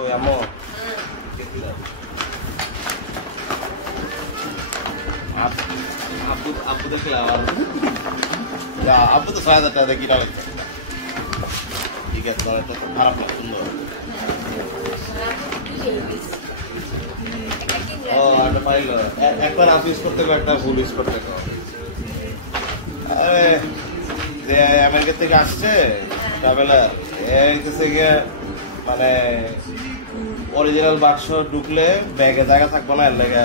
ওই আমো আপু দেখলাম আপু তো ৬,০০০ টাকা কিনা হচ্ছে ঠিক আছে এটা তো খারাপ না সুন্দর ও একটা পাইল একবার আপ ইউজ করতে একটা ফুল ইউজ করতে আরে যে আমেরিকা থেকে আসছে ট্রাভেলার গিয়ে মানে অরিজিনাল বাক্স ঢুকলে ব্যাগে জায়গা থাকবো না এর লাগে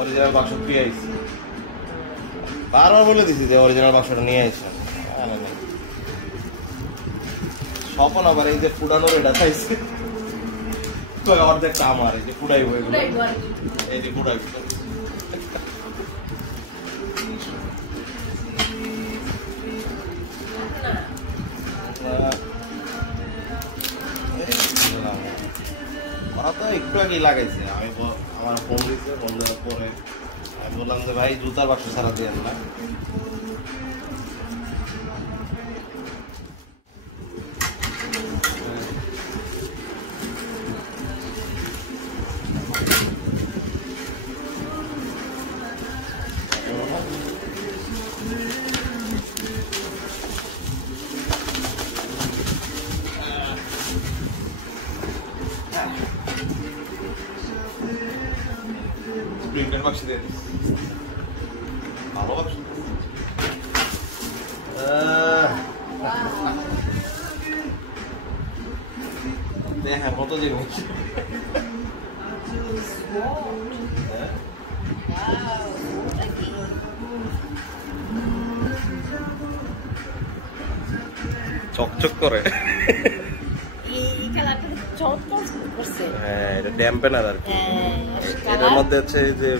অরিজিনাল বাক্স পেয়ে আইছি বারবার বলে দিছি যে অরিজিনাল বাক্সটা নিয়ে আইসেন স্বপন আবার এই যে ফুডানোর এটা চাইছে তো অর্ধেকটা আমার এই যে ফুডাই হয়ে গেল এই যে ফুডাই ওরা তো একটু আগেই লাগাইছে আমি আমার ফোন দিচ্ছে ফোন দেওয়ার পরে আমি বললাম যে ভাই জুতার বাক্স ছাড়া দিয়ে না প্রিন্টার বাক্স দিয়ে ভালো বাক্স হ্যাঁ কত জিনিস চকচক করে হ্যাঁ এটা ড্যাম্পেনার আর কি এটার মধ্যে হচ্ছে যে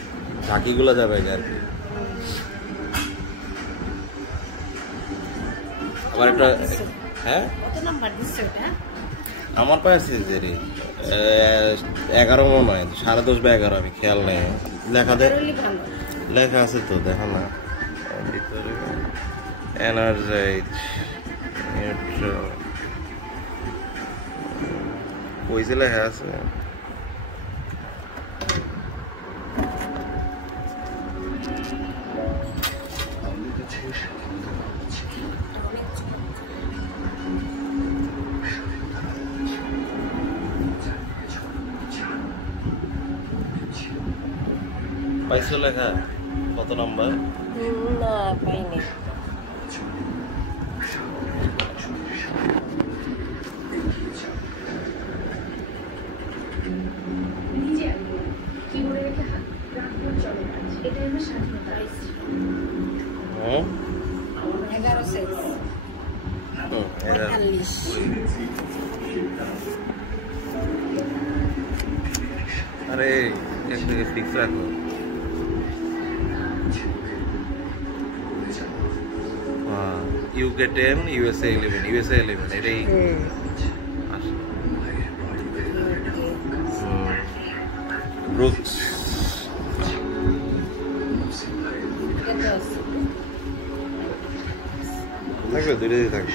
ঝাঁকিগুলো যাবে আর কি আবার একটা হ্যাঁ আমার পায়ে আছে যে 11 মনে হয় 10.5 বা 11 আমি খেয়াল নেই লেখা আছে তো দেখা না ভিতরে এনার্জাইজ ওই যে লেখা আছে পাইছো লেখা কত নাম্বার না পাইনি আরে একটা ফিক্স রাখো UK 10 USA 11 এটাই ব্রুকস থাকবে দুইটাই থাকবে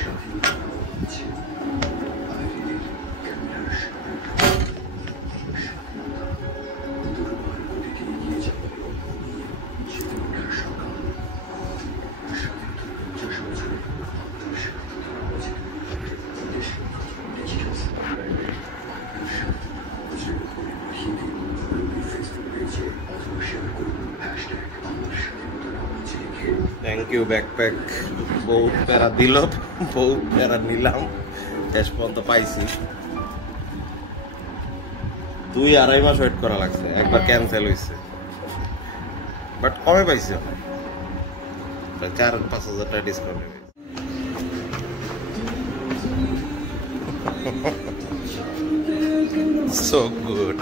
থ্যাংক ইউ ব্যাকপ্যাক বহুত প্যারা দিল বহুত প্যারা নিলাম শেষ পর্যন্ত পাইছি 2-2.5 মাস ওয়েট করা লাগছে একবার ক্যান্সেল হয়েছে বাট কমে পাইছি 4-5 হাজার টাকা ডিসকাউন্ট so good